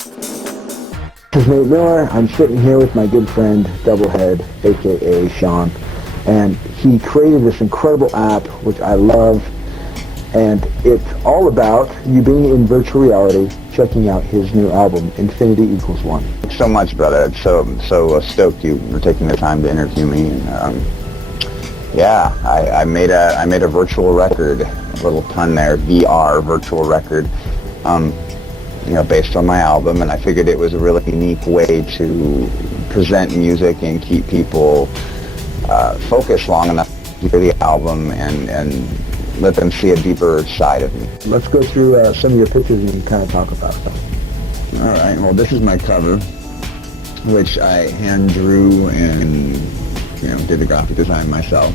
This is Nate Miller. I'm sitting here with my good friend Doublehead, aka Shaun, and he created this incredible app which I love, and it's all about you being in virtual reality, checking out his new album, Infinity Equals One. Thanks so much, brother. It's so stoked you were taking the time to interview me. And yeah, I made a virtual record, a little pun there, VR virtual record. Based on my album, and I figured it was a really unique way to present music and keep people focused long enough to hear the album and let them see a deeper side of me. Let's go through some of your pictures and kind of talk about them. All right, well, this is my cover, which I hand drew and did the graphic design myself.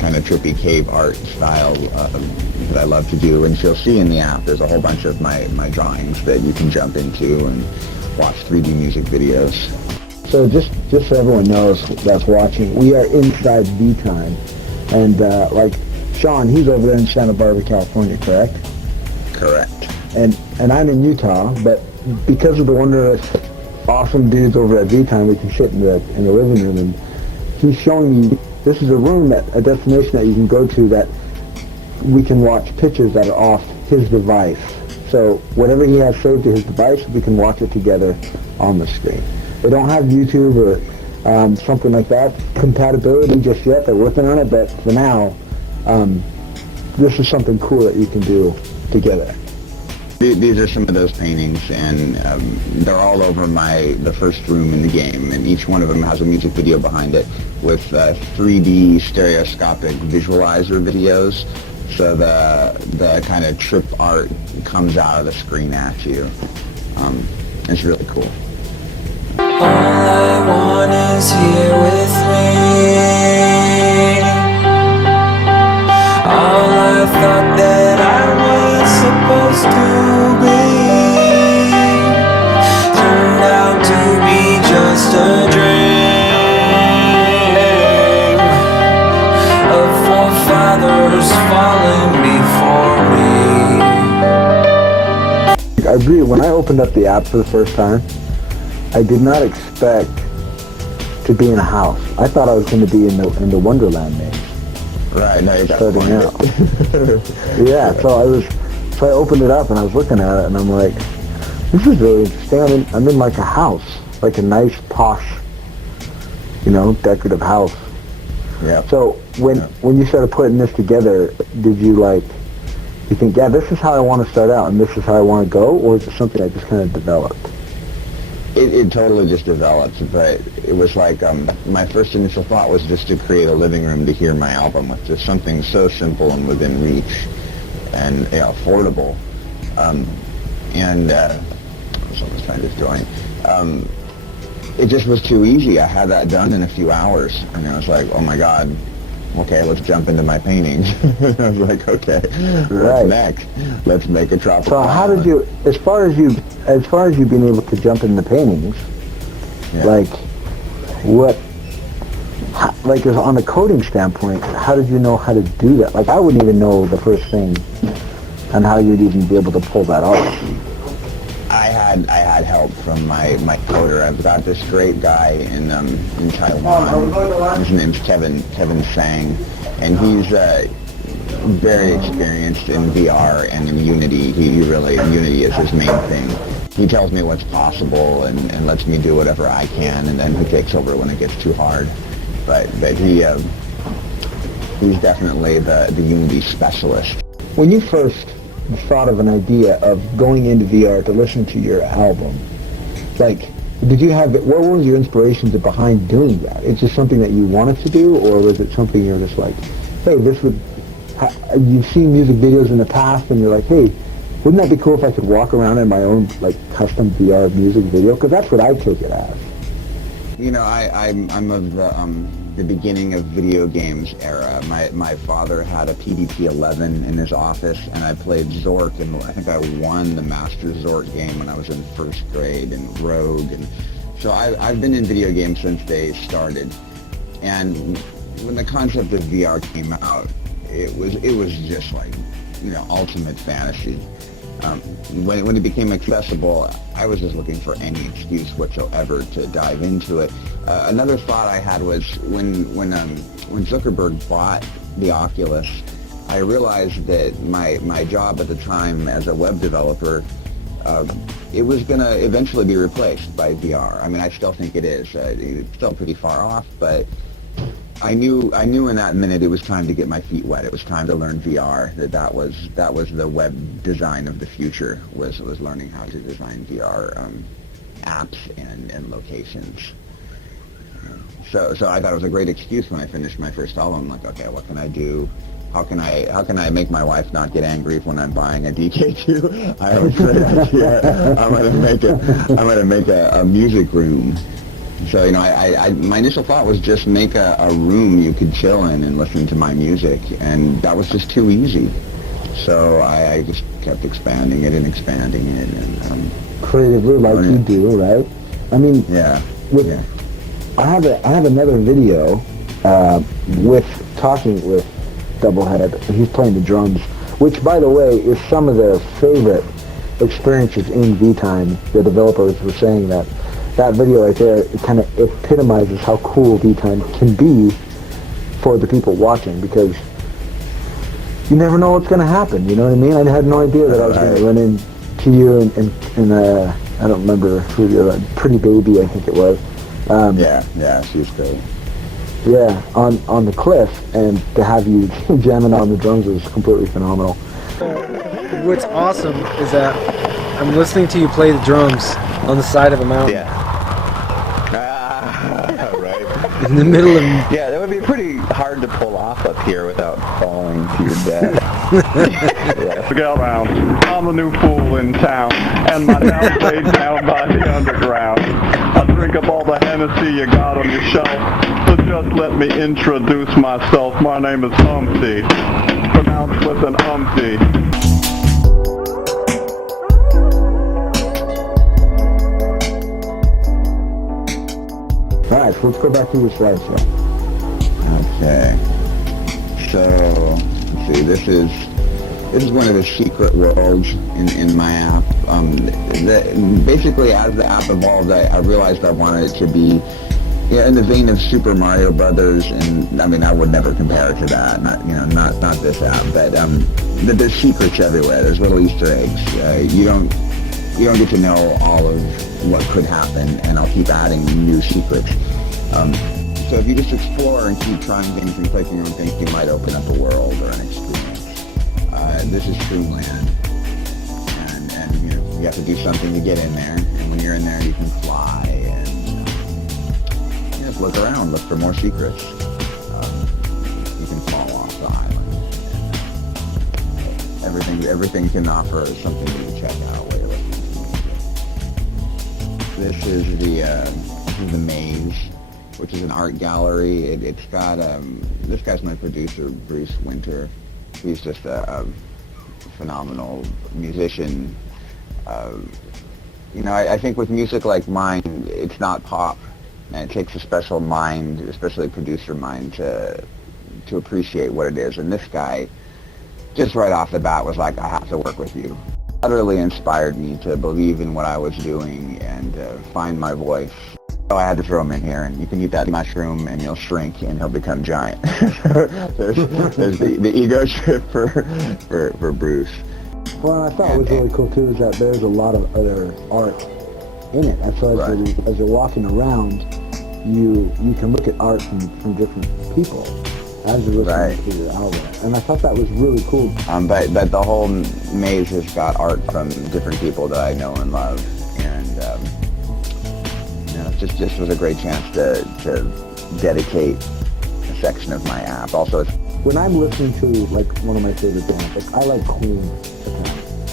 Kind of trippy cave art style that I love to do, and you'll see in the app there's a whole bunch of my drawings that you can jump into and watch 3D music videos. So just so everyone knows that's watching, we are inside Vtime, and like Shaun, he's over there in Santa Barbara, California, correct? Correct. And I'm in Utah, but because of the wondrous, awesome dudes over at Vtime, we can sit in the living room, and he's showing me this is a destination that you can go to that we can watch pictures that are off his device. So whatever he has saved to his device, we can watch it together on the screen. They don't have YouTube or something like that compatibility just yet. They're working on it, but for now, this is something cool that you can do together. These are some of those paintings, and they're all over the first room in the game, and each one of them has a music video behind it with 3D stereoscopic visualizer videos, so the kind of trip art comes out of the screen at you. It's really cool. All I want is here with me. All I thought that I was supposed to be turned out to be just a dream of forefathers falling before me. I agree. When I opened up the app for the first time, I did not expect to be in a house. I thought I was going to be in the Wonderland maze. Right, now you got starting out. Yeah, so I opened it up and I was looking at it and I'm like, this is really interesting. I'm in like a house, like a nice posh, decorative house. Yeah. So when you started putting this together, did you think, yeah, this is how I want to start out and this is how I want to go, or is it something that just kind of developed? It totally just developed, but it was like my first initial thought was just to create a living room to hear my album with just something so simple and within reach and affordable. Someone's trying to join. It just was too easy. I had that done in a few hours, and I was like, oh my God. Okay, let's jump into my paintings. I was like, okay, right. What's next? Let's make a tropical. So how did you, as far as you being able to jump into paintings, yeah. On a coding standpoint, how did you know how to do that? Like, I wouldn't even know the first thing on how you'd even be able to pull that off. I had help from my coder. I've got this great guy in Taiwan. His name's Kevin Sang, and he's very experienced in VR and in Unity. Unity is his main thing. He tells me what's possible and lets me do whatever I can, and then he takes over when it gets too hard. But he's definitely the Unity specialist. When you first thought of an idea of going into VR to listen to your album, what were your inspirations behind doing that? It's just something that you wanted to do, or was it something you're just like, hey, you've seen music videos in the past and you're like, hey, wouldn't that be cool if I could walk around in my own custom VR music video? Because that's what I take it as. I'm of the beginning of video games era. My father had a PDP-11 in his office, and I played Zork, and I think I won the Master Zork game when I was in first grade, and Rogue, and so I've been in video games since they started. And when the concept of VR came out, it was just ultimate fantasy. When it became accessible, I was just looking for any excuse whatsoever to dive into it. Another thought I had was when Zuckerberg bought the Oculus, I realized that my job at the time as a web developer, it was going to eventually be replaced by VR. I mean, I still think it is. It's still pretty far off, but I knew in that minute it was time to get my feet wet. It was time to learn VR. That was the web design of the future. Was learning how to design VR apps and locations. So I thought it was a great excuse when I finished my first album. I'm like, okay, what can I do? How can I make my wife not get angry when I'm buying a DK2? I have a great idea. I'm gonna make a music room. So I my initial thought was just make a room you could chill in and listen to my music, and that was just too easy. So I just kept expanding it, and creatively, like you do, right? I mean, yeah. I have another video with talking with Doublehead, and he's playing the drums, which, by the way, is some of their favorite experiences in Vtime. The developers were saying that video right there, it kind of epitomizes how cool Vtime can be for the people watching, because you never know what's going to happen, you know what I mean? I had no idea that I was going to run into you and I don't remember who the other, Prettybaybee, I think it was. Yeah, she's great. Yeah, on the cliff, and to have you jamming on the drums was completely phenomenal. What's awesome is that I'm listening to you play the drums on the side of a mountain. Yeah. Right. In the middle of... Yeah, that would be pretty hard to pull off up here without falling to your death. Get around. I'm the new fool in town, and my town's laid down by the underground. I drink up all the Hennessy you got on your shelf, so just let me introduce myself. My name is Humpty, pronounced with an umpty. Alright, so let's go back to the slideshow. Okay. So, let's see, this is one of the secret worlds in my app. Basically, as the app evolved, I realized I wanted it to be in the vein of Super Mario Brothers, and I mean, I would never compare it to that. Not this app, but there's secrets everywhere. There's little Easter eggs. You don't get to know all of what could happen, and I'll keep adding new secrets. So if you just explore and keep trying things and clicking on things, you might open up a world or an experience. This is Dreamland, and you have to do something to get in there. And when you're in there, you can fly and just look around, look for more secrets. You can fall off the island. Everything can offer something to check out while you're listening to music. This is the maze, which is an art gallery. It's got this guy's my producer, Bruce Winter. He's just a phenomenal musician. I think with music like mine, it's not pop, and it takes a special mind, especially a producer mind, to appreciate what it is. And this guy, just right off the bat, was like, I have to work with you. Utterly inspired me to believe in what I was doing and find my voice. So I had to throw him in here, and you can eat that mushroom and you'll shrink and he'll become giant. there's the ego trip for Bruce. Well, I thought what was really cool too is that there's a lot of other art in it. And so as you're walking around, you can look at art from different people as you're listening to your album. And I thought that was really cool. But the whole maze has got art from different people that I know and love, and it just was a great chance to dedicate a section of my app. Also, when I'm listening to like one of my favorite bands, like I like Queen,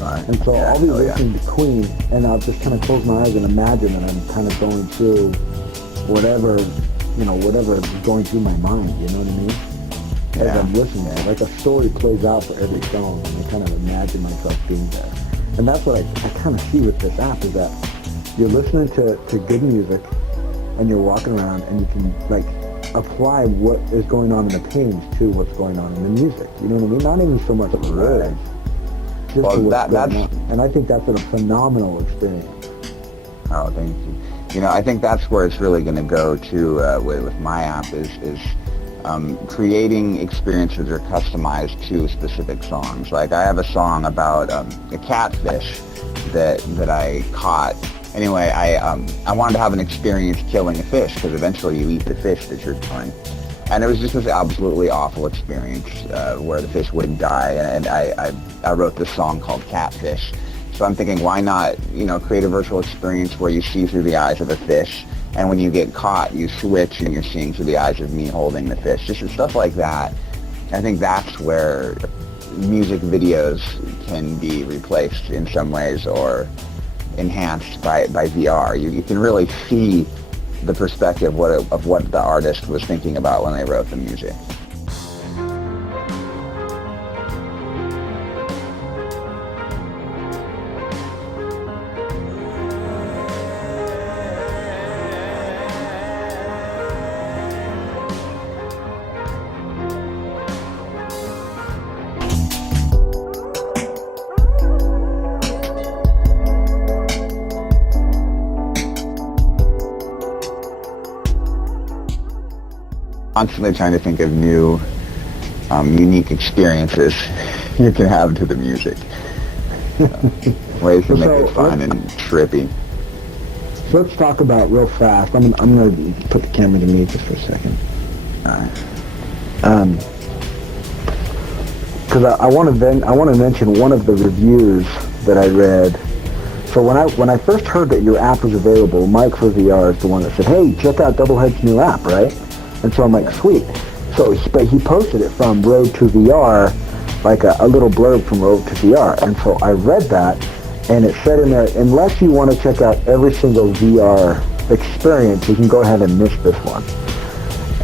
and so I'll be listening to Queen, and I'll just kind of close my eyes and imagine that I'm kind of going through whatever is going through my mind. You know what I mean? As I'm listening, like a story plays out for every song, and I kind of imagine myself being there. And that's what I kind of see with this app, is that you're listening to good music, and you're walking around, and you can like apply what is going on in the page to what's going on in the music. You know what I mean? Not even so much of the words. just Well, to what's that's going on. And I think that's a phenomenal experience. Oh, thank you. You know, I think that's where it's really going to go to with my app is creating experiences that are customized to specific songs. Like I have a song about a catfish that I caught. Anyway, I wanted to have an experience killing a fish because eventually you eat the fish that you're killing. And it was just this absolutely awful experience where the fish wouldn't die, and I wrote this song called Catfish. So I'm thinking, why not, you know, create a virtual experience where you see through the eyes of a fish, and when you get caught, you switch and you're seeing through the eyes of me holding the fish. Just stuff like that. I think that's where music videos can be replaced in some ways or enhanced by VR. You can really see the perspective of what the artist was thinking about when they wrote the music. Constantly trying to think of new, unique experiences you can have to the music. Ways to make it fun and trippy. So let's talk about real fast. I'm going to put the camera to me just for a second. Because I want to mention one of the reviews that I read. So when I first heard that your app was available, Mike for VR is the one that said, "Hey, check out Doublehead's new app," right? And so I'm like, sweet. So, but he posted it from Road to VR, like a little blurb from Road to VR. And so I read that, and it said in there, unless you want to check out every single VR experience, you can go ahead and miss this one.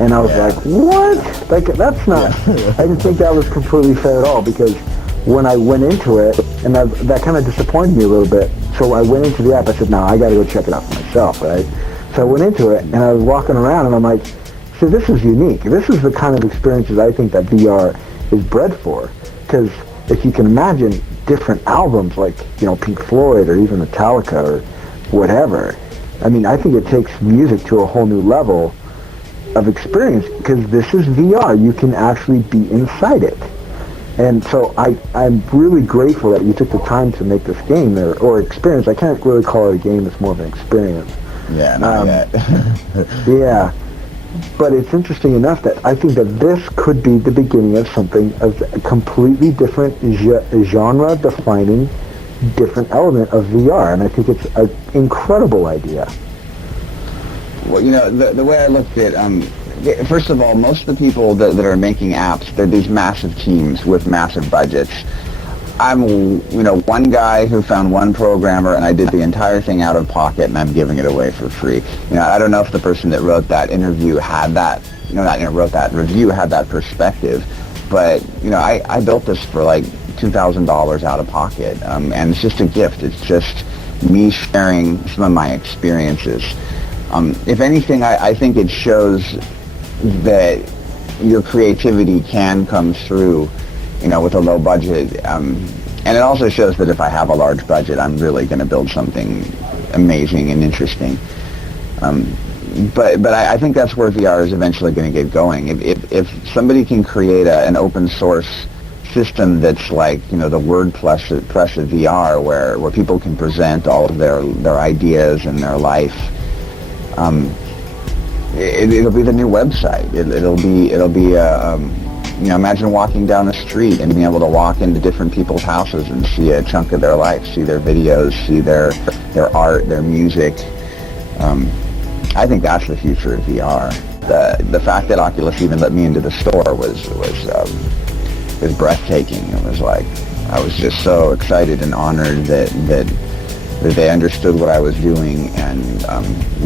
And I was like, what? Like, that's not, I didn't think that was completely fair at all, because when I went into it, and that kind of disappointed me a little bit. So I went into the app, I said, no, I got to go check it out for myself, right? So I went into it, and I was walking around, and I'm like, so this is unique. This is the kind of experiences I think that VR is bred for. Because if you can imagine different albums like, you know, Pink Floyd or even Metallica or whatever, I mean, I think it takes music to a whole new level of experience because this is VR. You can actually be inside it. And so I'm really grateful that you took the time to make this game or experience. I can't really call it a game. It's more of an experience. Yeah, not yet. Yeah. But it's interesting enough that I think that this could be the beginning of something of a completely different genre-defining, different element of VR, and I think it's an incredible idea. Well, you know, the way I looked at it, first of all, most of the people that are making apps, they're these massive teams with massive budgets. I'm, you know, one guy who found one programmer, and I did the entire thing out of pocket, and I'm giving it away for free. You know, I don't know if the person that wrote that interview had that, wrote that review had that perspective, but, you know, I built this for like $2,000 out of pocket, and it's just a gift. It's just me sharing some of my experiences. If anything, I think it shows that your creativity can come through, you know, with a low budget. And it also shows that if I have a large budget, I'm really going to build something amazing and interesting. But I think that's where VR is eventually going to get going. If somebody can create an open source system that's like, you know, the WordPress of VR, where people can present all of their ideas and their life, it'll be the new website. It'll be you know, imagine walking down the street and being able to walk into different people's houses and see a chunk of their life, see their videos, see their art, their music. I think that's the future of VR. The fact that Oculus even let me into the store was breathtaking. It was like, I was just so excited and honored that they understood what I was doing, and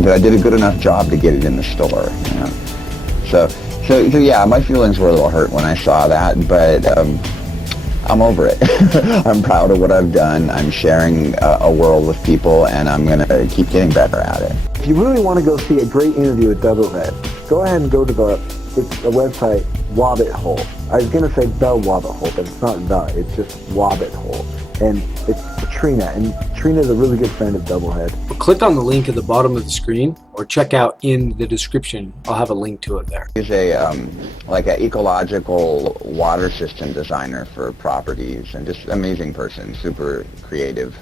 that I did a good enough job to get it in the store. You know? So yeah, my feelings were a little hurt when I saw that, but I'm over it. I'm proud of what I've done. I'm sharing a world with people, and I'm going to keep getting better at it. If you really want to go see a great interview with Doublehead, go ahead and go to the website Wobbit Hole. I was going to say the Wobbit hole, but it's not the, it's just Wobbit hole. And it's Trina, and Trina's a really good friend of Doublehead. Click on the link at the bottom of the screen, or check out in the description. I'll have a link to it there. He's a like an ecological water system designer for properties, and just amazing person, super creative.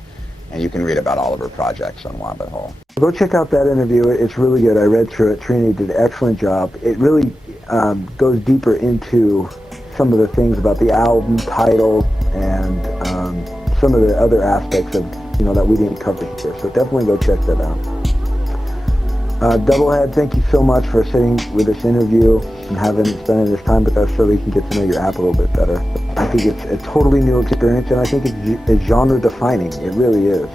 And you can read about all of her projects on Wobbit Hole. Go check out that interview. It's really good. I read through it. Trina did an excellent job. It really goes deeper into some of the things about the album title and some of the other aspects of, you know, that we didn't cover here. So definitely go check that out. Doublehead, thank you so much for sitting with this interview and spending this time with us so we can get to know your app a little bit better. I think it's a totally new experience, and I think it's genre defining. It really is.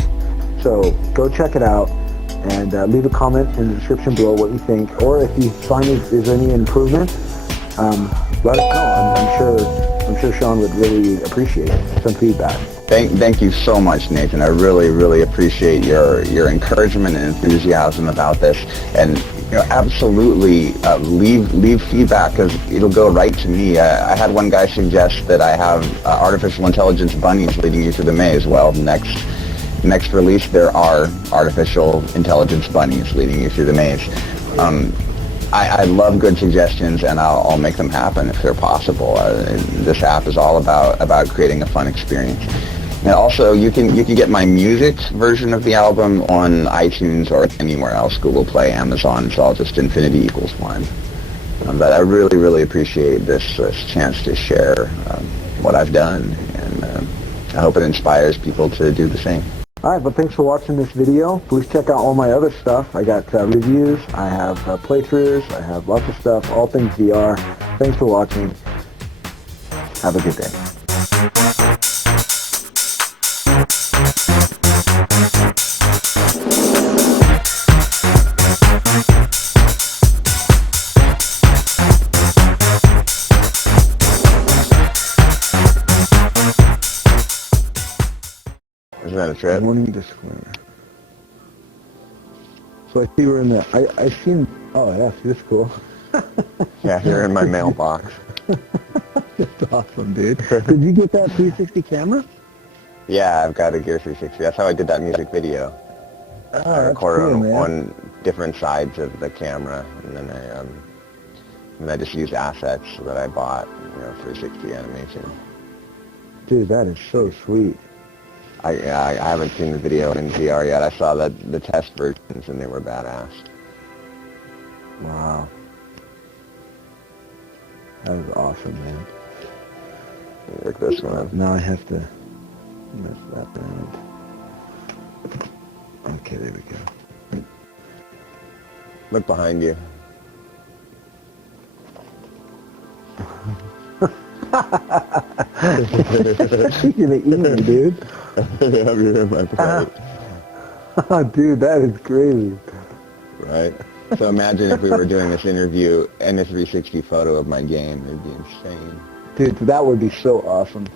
So go check it out and leave a comment in the description below what you think, or if you find there's any improvement, let us know. I'm sure Shaun would really appreciate some feedback. Thank you so much, Nathan. I really appreciate your encouragement and enthusiasm about this. And you know, absolutely leave feedback, because it'll go right to me. I had one guy suggest that I have artificial intelligence bunnies leading you through the maze. Well, next release there are artificial intelligence bunnies leading you through the maze. I love good suggestions, and I'll make them happen if they're possible. This app is all about creating a fun experience. And also, you can get my music version of the album on iTunes or anywhere else, Google Play, Amazon. It's all just Infinity Equals 1. But I really appreciate this chance to share what I've done, and I hope it inspires people to do the same. Alright, well, thanks for watching this video. Please check out all my other stuff. I got reviews, I have playthroughs, I have lots of stuff, all things VR. Thanks for watching. Have a good day. Is that a trip? Warning disclaimer. So I see we're in the, I seen, oh yeah, see, this is cool. Yeah, you're in my mailbox. That's awesome, dude. Did you get that 360 camera? Yeah, I've got a Gear 360. That's how I did that music video. Oh, I that's recorded cool, man. on different sides of the camera, and then I just used assets that I bought, you know, 360 animation. Dude, that is so sweet. I haven't seen the video in VR yet. I saw the test versions, and they were badass. Wow. That was awesome, man. Like this one. Now I have to mess that around. Okay, there we go. Look behind you. You're gonna eat me, dude. You're in my plate. Oh, dude, that is crazy. Right? So imagine if we were doing this interview and a 360 photo of my game. It'd be insane. Dude, that would be so awesome.